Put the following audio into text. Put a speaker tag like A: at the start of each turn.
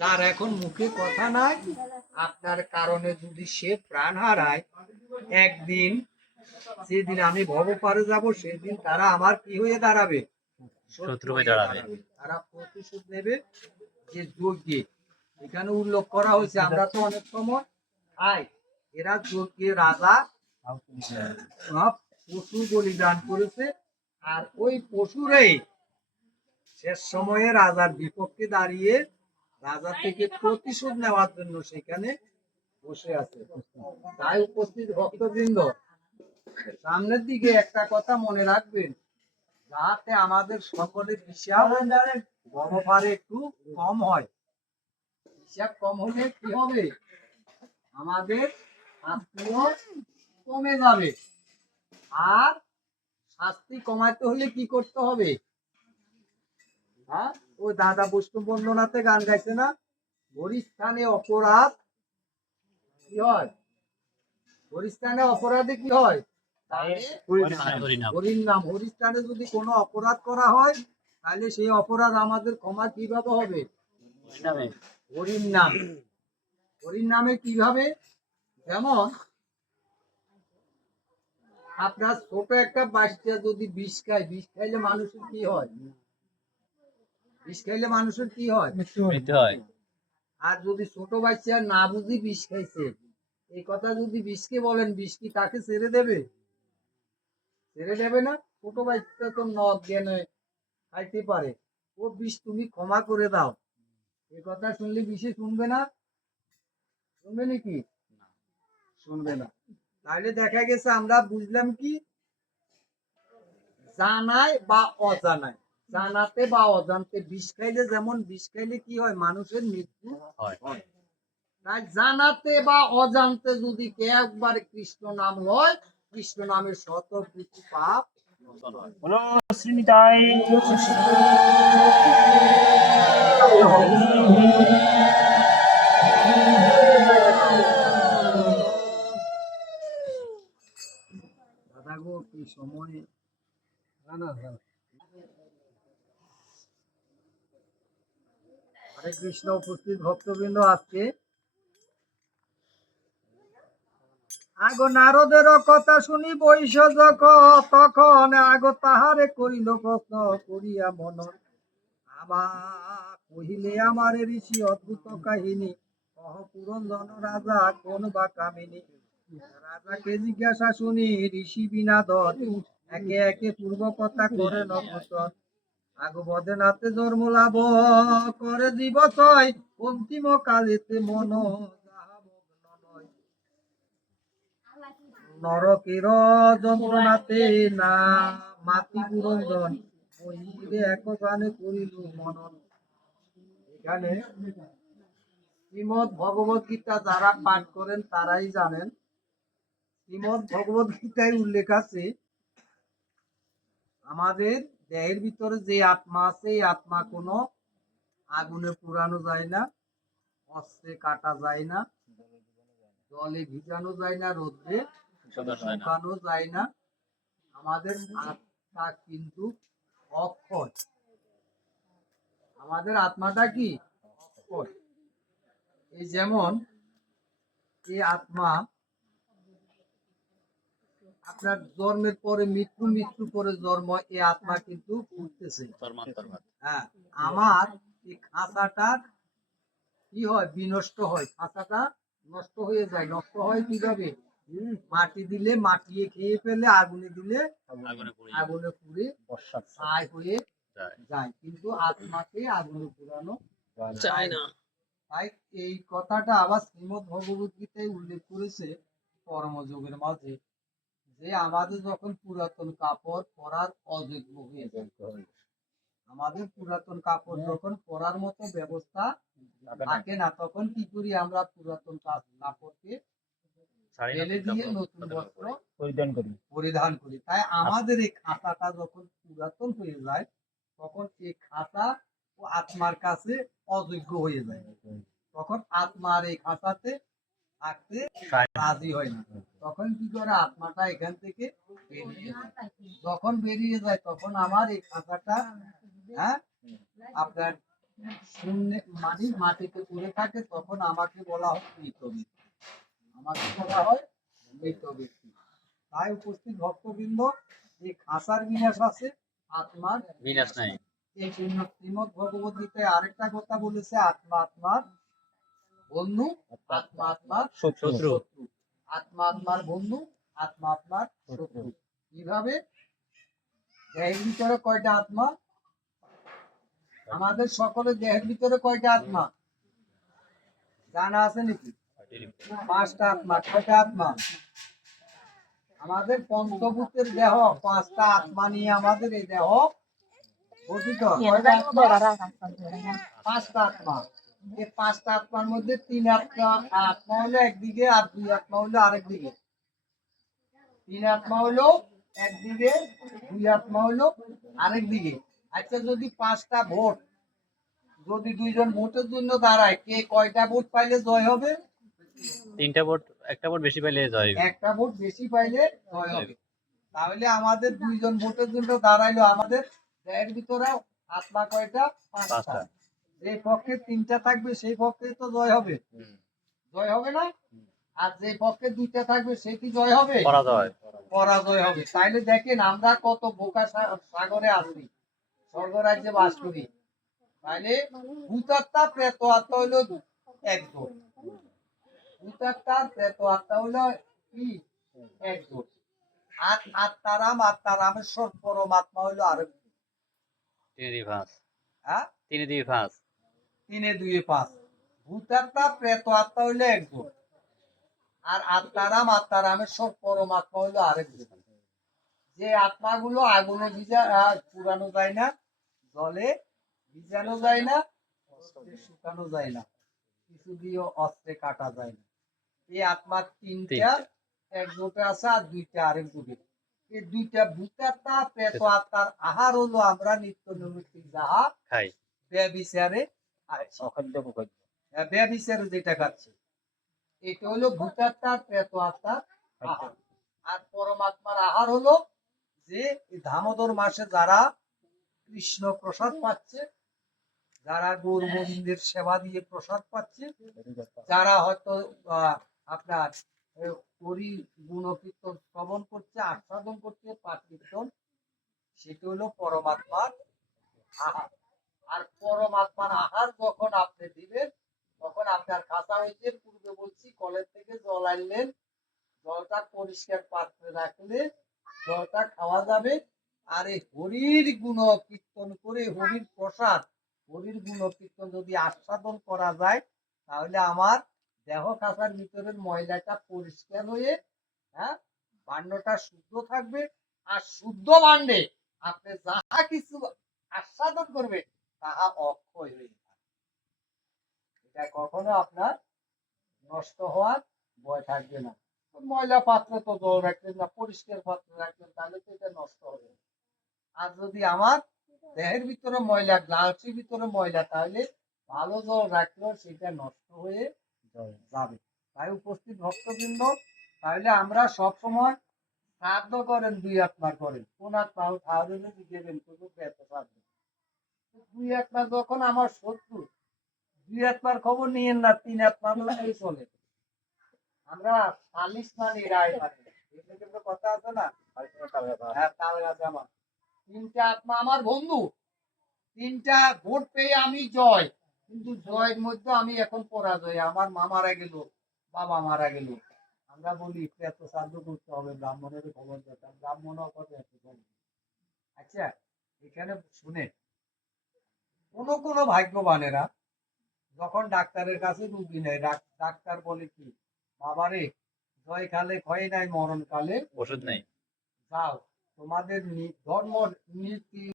A: তার এখন মুখে কথা নাই। আপনার কারণে যদি সে প্রাণ হারায় একদিন যেদিন আমি ভব পারে যাব সেদিন তারা আমার কি হয়ে দাঁড়াবে?
B: শত্রু হয়ে দাঁড়াবে।
A: তারা প্রতিশোধ নেবে যে যজ্ঞে। এখানে উল্লেখ করা হয়েছে আমরা তো অনেক সময় খাই। এরা যজ্ঞে রাজা পশু বলিদান করেছে। আর ওই পশুরাই শেষ সময়ে রাজার বিপক্ষে দাঁড়িয়ে রাজা থেকে প্রতিশোধ নেওয়ার জন্য সেখানে বসে আছে। তাই উপস্থিত ভক্তবৃন্দ, সামনের দিকে একটা কথা মনে রাখবেন, যাতে আমাদের গণপারে একটু কম হয়। হিসাব কম হলে কি হবে? আমাদের আত্মীয় কমে যাবে। আর শাস্তি কমাতে হলে কি করতে হবে? হ্যাঁ? ও দাদা বৈষ্ণব বন্দনাতে গান গাইছে না? হরিস্থানে অপরাধ কি হয়? হরিস্থানে অপরাধে কি হয়? হরির নাম। হরিস্থানে যদি কোনো অপরাধ করা হয় তাহলে সেই অপরাধ আমাদের ক্ষমা কীভাবে হবে? হরির নাম। হরির নামে কীভাবে? যেমন আপনার ছোট একটা বাচ্চা যদি বিষ খায় বিষ খাইলে মানুষের কি হয়? বিষ খাইলে মানুষের কি হয়?
B: মৃত্যু হয়।
A: আর যদি ছোট বাচ্চা না বুঝি বিষ খাইছে এই কথা যদি বিষকে বলেন বিষ কি তাকে ছেড়ে দেবে? ছেড়ে দেবে না? ছোট বাচ্চা তো নদ জ্ঞানে খাইতে পারে। ও বিষ তুমি ক্ষমা করে দাও। এই কথা শুনলে বিষে শুনবে না? শুনবে নাকি? শুনবে না। তাহলে দেখা গেছে আমরা বুঝলাম কি? জানায় বা অজানায়। জানাতে বা অজান্তে বিষ খাইলে যেমন বিষ খাইলে কি হয়? মানুষের মৃত্যু
B: হয়।
A: তাই জানাতে বা অজান্তে যদি কে একবার কৃষ্ণ নাম লয় কৃষ্ণ নামের শত কিছু পাপ
C: বলো
A: দাদা গো কি সময়? না না। হরে কৃষ্ণ, উপস্থিত ভক্তবৃন্দ আজকে। আগো নারদের কথা শুনি বৈশ তখন আগো তাহারে করিল প্রশ্ন করিয়া মন। আমা কহিলে, আমার ঋষি অদ্ভুত কাহিনী। কহ, পুরন্দন রাজা কোন বা কামিনী? রাজাকে জিজ্ঞাসা শুনি, ঋষি বিনাদন একে একে পূর্ব কথা করে নক্ষত্র। আগু বদনাতে জন্ম লাভ, করে দিবসয় অন্তিম কালেতে মন। নরকের যন্ত্রণাতে না, মাতি মহিলে এক গানে করিল মনন এখানে শ্রীমদ ভগবত গীতা যারা পাঠ করেন, তারাই জানেন শ্রীমদ ভগবত গীতায় উল্লেখ আছে, আমাদের দেহের ভিতরে যে আত্মা আছে এই আত্মা কোনো আগুনে পুরানো যায় না অস্ত্রে কাটা যায় না জলে ভিজানো যায় না রোদ্রে শুকানো যায় না। আমাদের আত্মা কিন্তু অক্ষয়। আমাদের আত্মাটা কি? অক্ষয়। এই যেমন এই আত্মা আপনার জন্মের পরে মৃত্যু মৃত্যু পরে জন্ম এই আত্মা কিন্তু ঘুরতেছে হ্যাঁ আমার এই খাঁচাটা কি হয়? বিনষ্ট হয়। খাঁচাটা নষ্ট হয়ে যায়। নষ্ট হয় কীভাবে? মাটি দিলে মাটিয়ে খেয়ে ফেলে আগুনে দিলে আগুনে পুড়ে ছাই হয়ে যায়। কিন্তু আত্মাকে আগুনে পুরানো যায় না। তাই এই কথাটা আবার শ্রীমদ ভগবত গীতায় উল্লেখ করেছে কর্মযোগের মাঝে। যে আমাদের যখন পুরাতন কাপড় পরার অযোগ্য হয়ে যায়। আমাদের পুরাতন কাপড় যখন পরার মতো ব্যবস্থা থাকে না। তখন কি করি আমরা পুরাতন কাপড়কে ফেলে দিয়ে নতুন বস্ত্র
C: পরিধান করি।
A: পরিধান করি। তাই আমাদের এই খাতাটা যখন পুরাতন হয়ে যায় তখন এই খাতা ও আত্মার কাছে অযোগ্য হয়ে যায়। তখন আত্মার এই খাতাতে থাকতে রাজি হয় না। তখন কি করে আত্মাটা এখান থেকে বেরিয়ে যায়? যখন বেরিয়ে যায় তখন আমার এই খাতাটা হ্যাঁ আপনার শূন্য মানে মাটিতে পড়ে থাকে তখন আমাকে বলা হয় মৃত ব্যক্তি। আমাকে বলা হয় মৃত ব্যক্তি। তাই উপস্থিত ভক্তবৃন্দ এই খাসার বিনাশ আছে আত্মার
B: বিনাশ নাই।
A: এই জন্য শ্রীমদ ভগবত গীতায় আরেকটা কথা বলেছে আত্মা আত্মার বন্ধু আত্মা আত্মার
C: শত্রু।
A: আত্মা আত্মার বন্ধু আত্মা আত্মার শত্রু। কীভাবে? দেহের ভিতরে কয়টা আত্মা? আমাদের সকলের দেহের ভিতরে কয়টা আত্মা? জানা আছে নাকি? পাঁচটা আত্মা কয়টা আত্মা। আমাদের পঞ্চভূতের দেহ পাঁচটা আত্মা নিয়ে আমাদের এই দেহ গঠিত পাঁচটা আত্মা। পাঁচটা আত্মার মধ্যে তিন আত্মা আত্মা হলো একদিকে আর দুই আত্মা হলো আরেক দিকে। তিন আত্মা হলো একদিকে দুই আত্মা হলো আরেক দিকে। আচ্ছা যদি পাঁচটা ভোট যদি দুইজন ভোটের জন্য দাঁড়ায় কে কয়টা ভোট পাইলে জয় হবে?
B: তিনটা ভোট একটা ভোট বেশি পাইলে জয়
A: একটা ভোট বেশি পাইলে জয় হবে। তাহলে আমাদের দুইজন ভোটের জন্য দাঁড়াইলো আমাদের দেহের ভিতরে আত্মা কয়টা? পাঁচটা। যে পক্ষে তিনটা থাকবে সেই পক্ষে তো জয় হবে। জয় হবে না? আর যে পক্ষে দুইটা থাকবে সে কি জয় হবে?
B: পরাজয়।
A: পরাজয় হবে। তাইলে দেখেন আমরা কত বোকা সাগরে আছি। স্বর্গরাজ্যে বাস করি। তাইলে ভূতাত্মা প্রেত আত্মা হইল একজন ভূতাত্মা প্রেত আত্মা হইল কি? একজন আর আত্মারাম আত্মারামেশ্বর পরমাত্মা হইল আরেক
B: তিনে
A: হ্যাঁ?
B: তিনে দুই পাঁচ
A: তিনে দুয়ে পাঁচ। ভূতাত্মা প্রেত আত্মা হইল একজন আর আত্মারাম আত্মারামেশ্বর পরমাত্মা হইল আরেকজন যে আত্মাগুলো আগুনে ভিজা পুরানো যায় না জলে ভিজানো যায় না শুকানো যায় না কিছু দিয়ে অস্ত্রে কাটা যায় না। এই আত্মার তিনটা। এক আছে আর দুইটা আরেক দুটো এই দুইটা ভূতাত্মা প্রেত আত্মার আহার হলো আমরা নিত্য নৈমিত্তিক যাহা
B: খাই।
A: ব্যবিচারে
C: অখাদ্য কুখাদ্য
A: হ্যাঁ, ব্যবিচারে যেটা খাচ্ছি। এটা হলো ভূতাত্মার প্রেত আত্মার আহার। আর পরমাত্মার আহার হলো যে দামোদর মাসে যারা কৃষ্ণ প্রসাদ পাচ্ছে যারা গৌর গোবিন্দের সেবা দিয়ে প্রসাদ পাচ্ছে যারা হয়তো আহ, আপনার হরি গুণ কীর্তন শ্রবণ করছে আস্বাদন করছে পাঠ কীর্তন সেটি হলো পরমাত্মার আহার। পরমাত্মার আহার যখন আপনি দিবেন, তখন আপনার খাতা হয়েছে পূর্বে বলছি, কলের থেকে জল আনলেন, জলটা পরিষ্কার পাত্রে রাখলে জলটা খাওয়া যাবে। আর হরির গুণ কীর্তন করে হরির প্রসাদ, হরির গুণ কীর্তন যদি আস্বাদন করা যায়, তাহলে আমার দেহ খাতার ভিতরের ময়লাটা পরিষ্কার হয়ে হ্যাঁ বান্ডটা শুদ্ধ থাকবে। আর শুদ্ধ বান্ডে আপনি যাহা কিছু আস্বাদন করবে তাহা অক্ষয় হয়ে যাবে এটা কখনো আপনার নষ্ট হওয়ার ভয় থাকবে না। ময়লা পাত্রে তো জল রাখলেন না, পরিষ্কার পাত্রে রাখলেন তাহলে তো এটা নষ্ট হবে আর যদি আমার দেহের ভিতরে ময়লা গ্লাসের ভিতরে ময়লা, তাহলে ভালো জল রাখলেও সেটা নষ্ট হয়ে যাবে। তাই উপস্থিত ভক্তবৃন্দ, তাহলে আমরা সব সময় শ্রাদ্ধ করেন, দুই আত্মা করেন। কোন আত্মা তাহলে দেবেন, কোনো শ্রাদ্ধ দুই আত্মা যখন আমার শত্রু, দুই আত্মার খবর নিয়েন না, তিন আত্মার লোকেই চলে আমরা সালিশ মানি রায় মানি। কথা আছে না? হ্যাঁ তাল গাছে আমার। তিনটা আত্মা আমার বন্ধু। তিনটা ভোট পেয়ে আমি জয়। কিন্তু জয়ের মধ্যে আমি এখন পরাজয়। আমার মা মারা গেল, বাবা মারা গেল। আমরা বলি এত সাধ্য করতে হবে ব্রাহ্মণের খবর দিতাম ব্রাহ্মণও কত আচ্ছা এখানে শুনে কোন কোনো ভাগ্যবানেরা যখন ডাক্তারের কাছে রুগী নেয় ডাক- ডাক্তার বলে কি বাবারে জয় কালে ক্ষয় নাই মরণকালে।
B: ওষুধ নেই।
A: যাও তোমাদের নি- ধর্ম নীতি